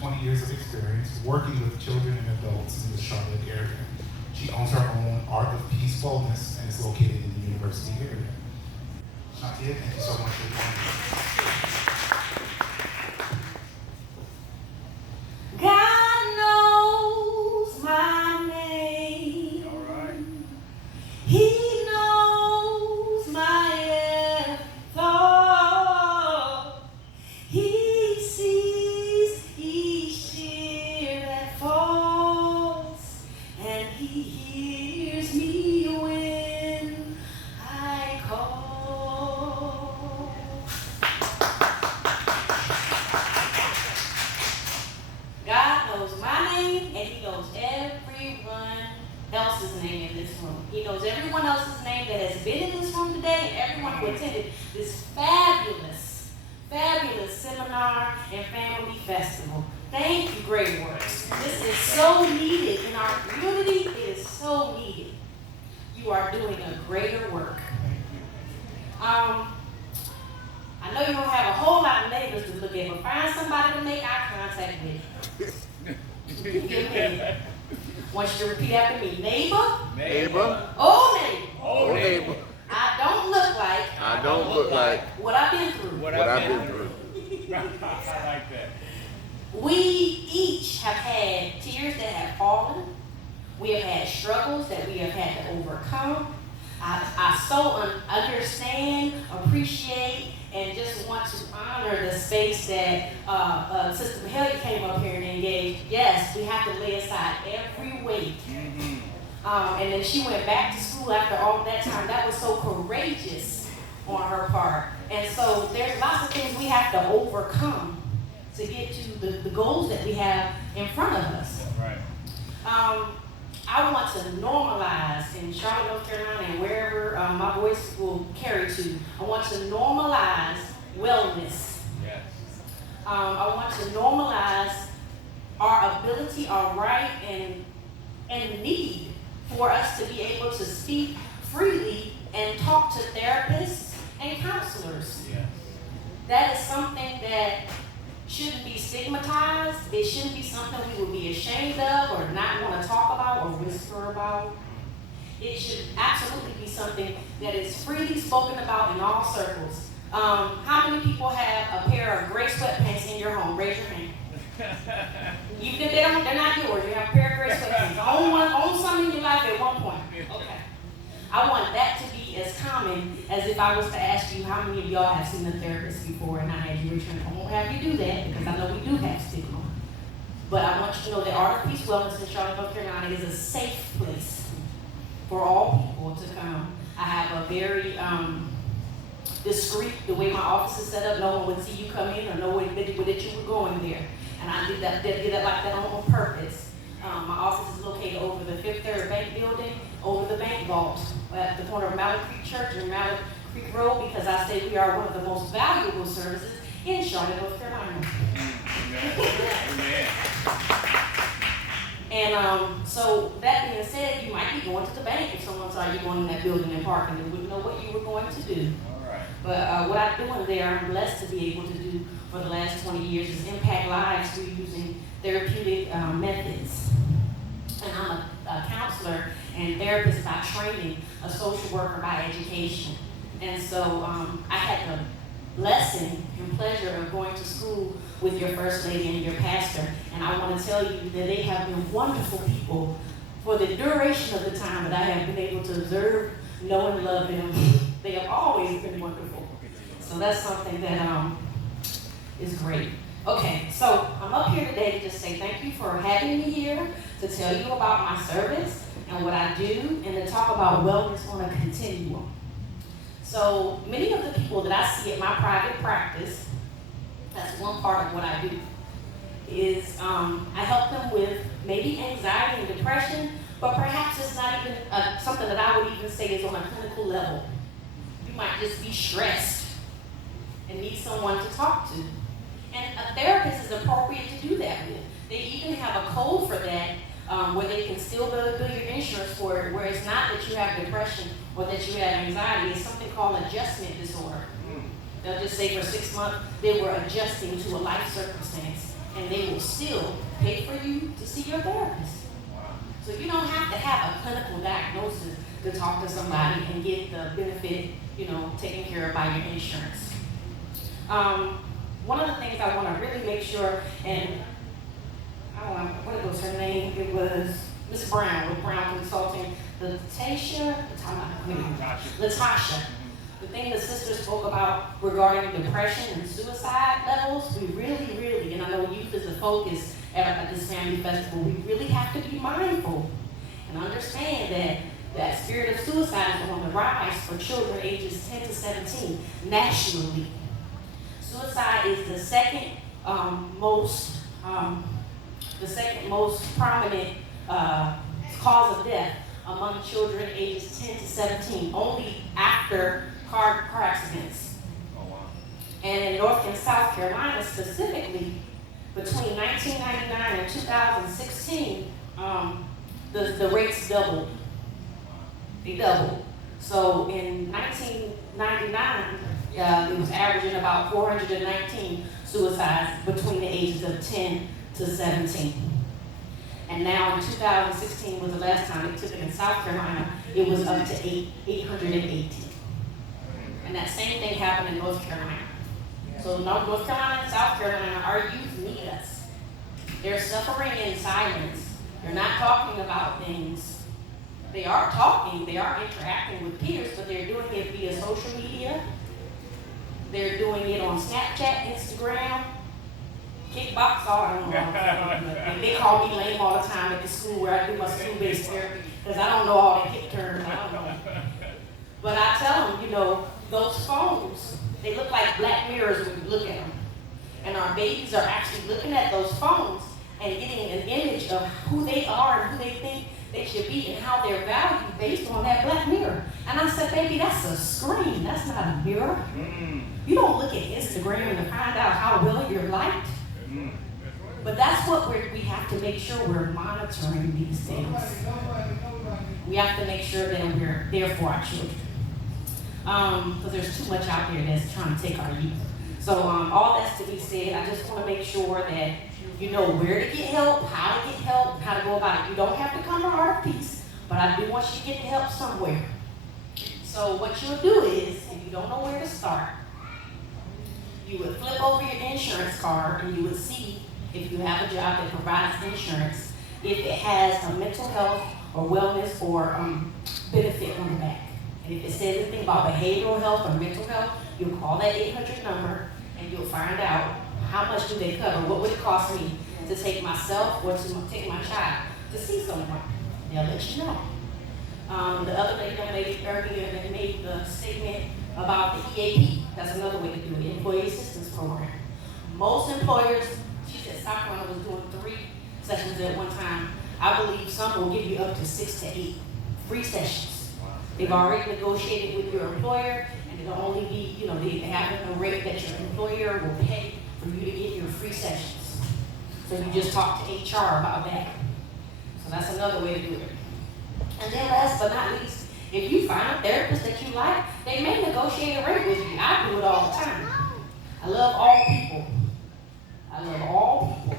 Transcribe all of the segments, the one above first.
20 years of experience working with children and adults in the Charlotte area. She owns her own Art of Peace Wellness and is located in the University area. Shantia, thank you so much for joining us. God knows my name. All right. He knows my every thought. He sees each tear that falls, and he hears me when I call. God knows my name, and he knows everyone else's name in this room. He knows everyone else's name that has been in this room today, and everyone who attended this fabulous, fabulous seminar and family festival. Thank you, Great Works. This is so needed in our community. It is so needed. You are doing a greater work. I know you don't have a whole lot of neighbors to look at, but find somebody to make eye contact with. Get me. Want you to repeat after me. Neighbor. Neighbor. Oh, neighbor. Oh, neighbor. I don't look like. I don't look like what I've been through. What I've been through. I like that. We each have had tears that have fallen. We have had struggles that we have had to overcome. I so understand, appreciate, and just want to honor the space that Sister Mahalia came up here and engaged. Yes, we have to lay aside every weight. And then she went back to school after all that time. That was so courageous on her part. And so there's lots of things we have to overcome to get to the goals that we have in front of us. Right. I want to normalize in Charlotte, North Carolina, and wherever my voice will carry to. I want to normalize wellness. Yes. I want to normalize our ability, our right, and need for us to be able to speak freely and talk to therapists and counselors. Yes. That is something that shouldn't be stigmatized. It shouldn't be something we would be ashamed of or not want to talk about or whisper about. It should absolutely be something that is freely spoken about in all circles. How many people have a pair of gray sweatpants in your home? Raise your hand. Even if they're not yours, you have a pair of gray sweatpants. Own some in your life at one point. Okay. I want that to be as common as if I was to ask you how many of y'all have seen a therapist before and I had you return. I won't have you do that because I know we do have stigma. But I want you to know that Art of Peace Wellness in Charlotte, North Carolina is a safe place for all people to come. I have a very discreet, the way my office is set up, no one would see you come in or know that you were going there. And I did that like that on purpose. My office is located over the Fifth Third Bank building, over the bank vault, at the corner of Mallard Creek Church and Mallard Creek Road, because I say we are one of the most valuable services in Charlotte, North Carolina. Amen. And so that being said, you might be going to the bank if someone saw you going in that building and parking. They wouldn't know what you were going to do. All right. But what I'm doing there, I'm blessed to be able to do for the last 20 years is impact lives through using therapeutic methods. And I'm a counselor and therapist by training, a social worker by education. And so I had the blessing and pleasure of going to school with your first lady and your pastor. And I want to tell you that they have been wonderful people for the duration of the time that I have been able to observe, know, and love them. They have always been wonderful. So that's something that is great. Okay, so I'm up here today to just say thank you for having me here, to tell you about my service and what I do, and to talk about wellness on a continuum. So many of the people that I see at my private practice, that's one part of what I do, is I help them with maybe anxiety and depression, but perhaps it's not even something that I would even say is on a clinical level. You might just be stressed and need someone to talk to. And a therapist is appropriate to do that with. They even have a code for that where they can still bill your insurance for it, where it's not that you have depression or that you have anxiety. It's something called adjustment disorder. They'll just say for 6 months they were adjusting to a life circumstance. and they will still pay for you to see your therapist. So you don't have to have a clinical diagnosis to talk to somebody and get the benefit, taken care of by your insurance. One of the things I want to really make sure, and I don't know, what was her name? It was Miss Brown with Brown Consulting. Latasha. The thing the sister spoke about regarding depression and suicide levels, we really, and I know youth is a focus at this family festival, we really have to be mindful and understand that that spirit of suicide is on the rise for children ages 10 to 17 nationally. Suicide is the second most prominent cause of death among children ages 10 to 17, only after car accidents. Oh, wow. And in North and South Carolina specifically, between 1999 and 2016, the rates doubled. They doubled. So in 1999, it was averaging about 419 suicides between the ages of 10 to 17. And now in 2016 was the last time they took it in South Carolina, it was up to 818. And that same thing happened in North Carolina. So North Carolina and South Carolina, our youth need us. They're suffering in silence. They're not talking about things. They are talking, they are interacting with peers, but they're doing it via social media. They're doing it on Snapchat, Instagram, Kickbox, I don't know. They call me lame all the time at the school where I do my school-based therapy because I don't know all the hip terms. I don't know. But I tell them, those phones, they look like black mirrors when you look at them. And our babies are actually looking at those phones and getting an image of who they are and who they think they should be and how they're valued based on that black mirror. And I said, baby, that's a screen. That's not a mirror. You don't look at Instagram to find out how well you're liked. But that's what we have to make sure we're monitoring these things. We have to make sure that we're there for our children. Because there's too much out there that's trying to take our youth. So all that's to be said, I just want to make sure that you know where to get help, how to go about it. You don't have to come to Art of Peace, but I do want you to get help somewhere. So what you'll do is, if you don't know where to start, you would flip over your insurance card and you would see if you have a job that provides insurance, if it has a mental health or wellness or benefit on the back. And if it says anything about behavioral health or mental health, you'll call that 800 number and you'll find out how much do they cover. What would it cost me to take myself or to take my child to see someone? They'll let you know. The other lady earlier that made the statement about the EAP, that's another way to do it, Employee Assistance Program. Most employers, she said South Carolina was doing 3 sessions at one time. I believe some will give you up to 6 to 8 free sessions. They've already negotiated with your employer, and it'll only be, they have a rate that your employer will pay for you to get your free sessions. So you just talk to HR about that. So that's another way to do it. And then last but not least, if you find a therapist that you like, they may negotiate a rate with you. I do it all the time. I love all people.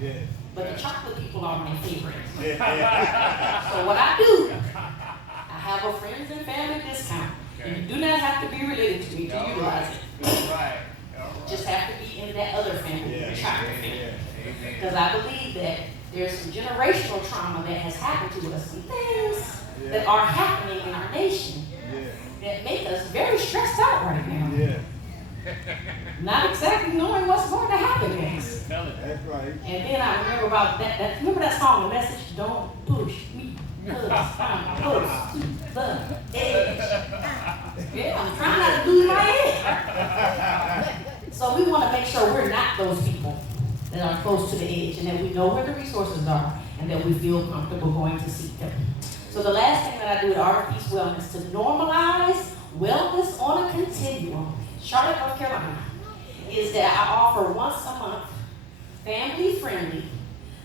Yeah. But the chocolate people are my favorite. So what I do, I have a friends and family discount. Okay. You do not have to be related to me to utilize it. That's right. Just have to be in that other family, the chocolate family. Because I believe that there's some generational trauma that has happened to us, some things that are happening in our nation that make us very stressed out right now. Not exactly knowing what's going to happen next. That's right. And then I remember about that remember that song, The Message, Don't Push Me, 'cause I'm close to the edge. Yeah, I'm trying not to lose my head. So we want to make sure we're not those people that are close to the edge and that we know where the resources are and that we feel comfortable going to seek them. So the last thing that I do at Art of Peace Wellness to normalize wellness on a continuum, Charlotte, North Carolina, is that I offer once a month, family-friendly,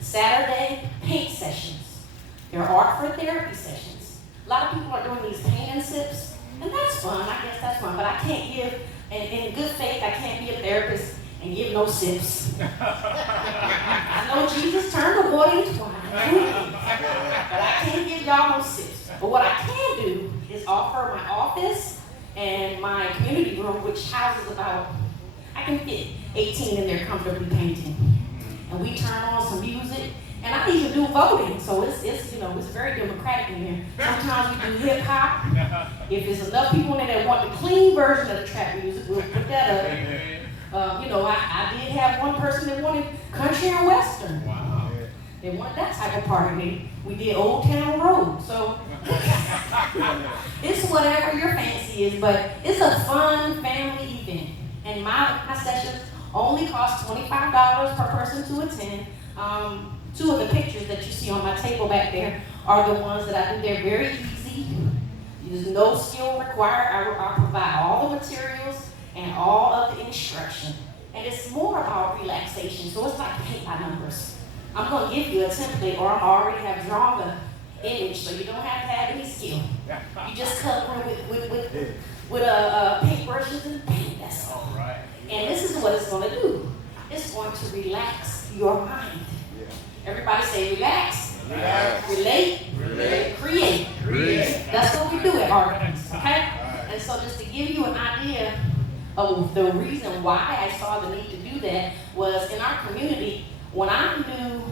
Saturday paint sessions. There are art for therapy sessions. A lot of people are doing these paint and sips, and that's fun. I guess that's fun, but I can't give, in good faith, I can't be a therapist and give no sips. I know Jesus turned the water into wine, but I can't give y'all no sips. But what I can do is offer my office and my community room, which houses about, I can fit 18 in there comfortably painting. And we turn on some music, and I even do voting, so it's very democratic in here. Sometimes we do hip hop. If there's enough people in there that want the clean version of the trap music, we'll put that up. I did have one person that wanted country and western. Wow. They wanted that type of party. We did Old Town Road, so it's whatever your fancy is, but it's a fun family event. And my sessions only cost $25 per person to attend. Two of the pictures that you see on my table back there are the ones that I do. They're very easy. There's no skill required. I provide all the materials and all of the instruction. And it's more about relaxation, so it's like paint by numbers. I'm going to give you a template, or I already have drawn the image, so you don't have to have any skill. You just color with paintbrushes and paint. That's all. All right. And this is what it's going to do. It's going to relax your mind. Everybody say relax, relate, create. That's what we do at Harkins, okay? And so just to give you an idea of the reason why I saw the need to do that was in our community, when I knew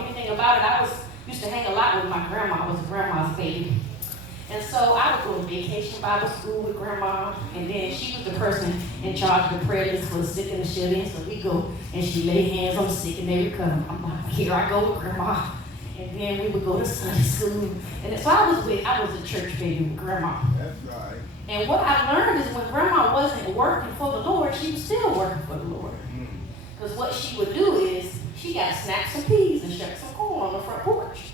anything about it, I used to hang a lot with my grandma. I was a grandma's baby. And so I would go to vacation Bible school with grandma, and then she was the person in charge of the prayer list for the sick and the shut-in. So we go and she lay hands on the sick and they recover. I'm like, here I go with grandma. And then we would go to Sunday school. And so I was a church baby with grandma. That's right. And what I learned is when grandma wasn't working for the Lord, she was still working for the Lord. Because what she would do is she got snaps and peas and shucks some corn on the front porch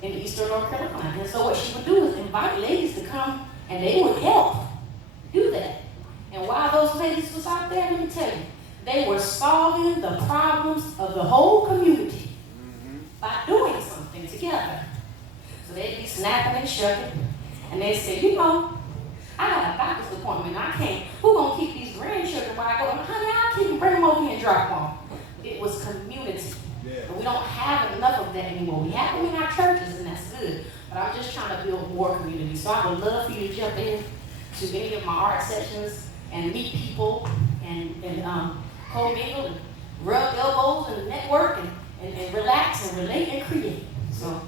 in eastern North Carolina. And so what she would do is invite ladies to come and they would help do that. And while those ladies was out there, let me tell you, they were solving the problems of the whole community by doing something together. So they'd be snapping and shucking, and they'd say, I got a doctor's appointment, I can't. Who gonna keep these grandchildren while I go? Honey, I'll keep them, bring them over here and drop them off. It was community. And we don't have enough of that anymore. We have them in our churches, and that's good. But I'm just trying to build more community. So I would love for you to jump in to any of my art sessions and meet people and co-mingle and rub elbows and network and relax and relate and create. So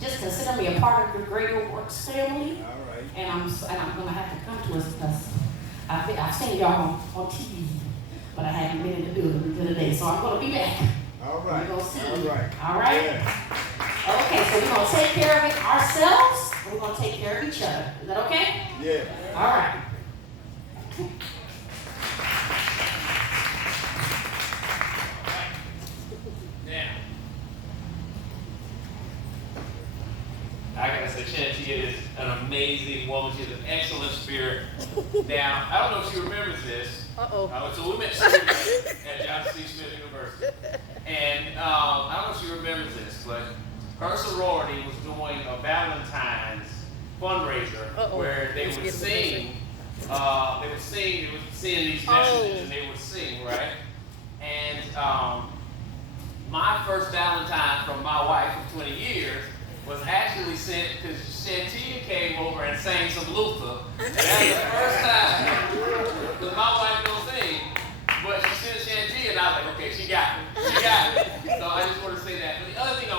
just consider me a part of your Greater Works family. All right. And I'm going to have to come to us because I've seen y'all on TV, but I haven't been able to do it until today. So I'm going to be back. All right. We're going to see All you. right. All right? Yeah. Okay, so we're going to take care of it ourselves. We're going to take care of each other. Is that okay? Yeah. All right. Now, I gotta say, Shantia is an amazing woman. She has an excellent spirit. Now, I don't know if she remembers this. So we met at Johnson C. Smith University. And I don't know if she remembers this, but her sorority was doing a Valentine's fundraiser where they would sing. They would sing these messages and they would sing, right? And my first Valentine from my wife of 20 years was actually sent because Shantia came over and sang some Luther. And that was the first time, because my wife don't sing, but she sent Shantia and I was like, okay, she got it. So I just want to say that. But the other thing I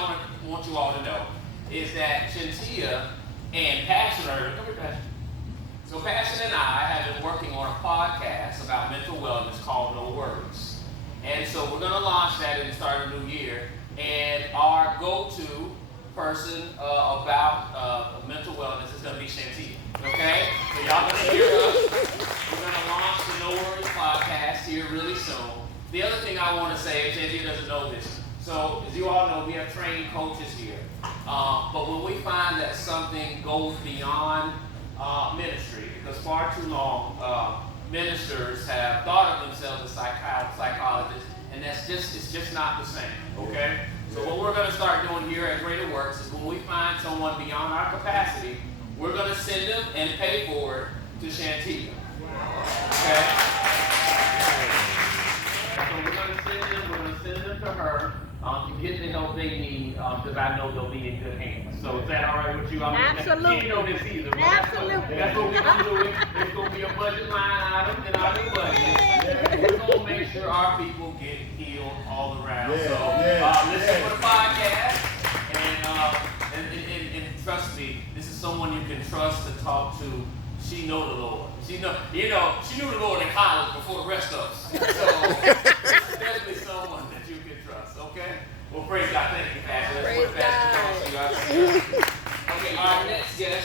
want you all to know is that Shantia and Passion come here, Passion. So Passion and I have been working on a podcast about mental wellness called No Words. And so we're going to launch that at the start of the new year. And our go-to person about mental wellness is going to be Shantia. Okay? So y'all going to hear us. We're going to launch the No Words podcast here really soon. The other thing I want to say, Shantia doesn't know this. So as you all know, we have trained coaches here. But when we find that something goes beyond ministry, because far too long ministers have thought of themselves as psychologists, and it's just not the same, okay? So what we're going to start doing here at Greater Works is when we find someone beyond our capacity, we're going to send them and pay for it to Shantia, okay? to her to get the help they need, because I know they'll be in good hands. So is that all right with you? Absolutely. She didn't know this either. But Absolutely. That's what we're gonna do. It's gonna be a budget line item in our new budget. We're gonna make sure our people get healed all around. Yeah, So yeah, listen yeah. for the podcast, and trust me, this is someone you can trust to talk to. She know the Lord. She know, she knew the Lord in college before the rest of us. So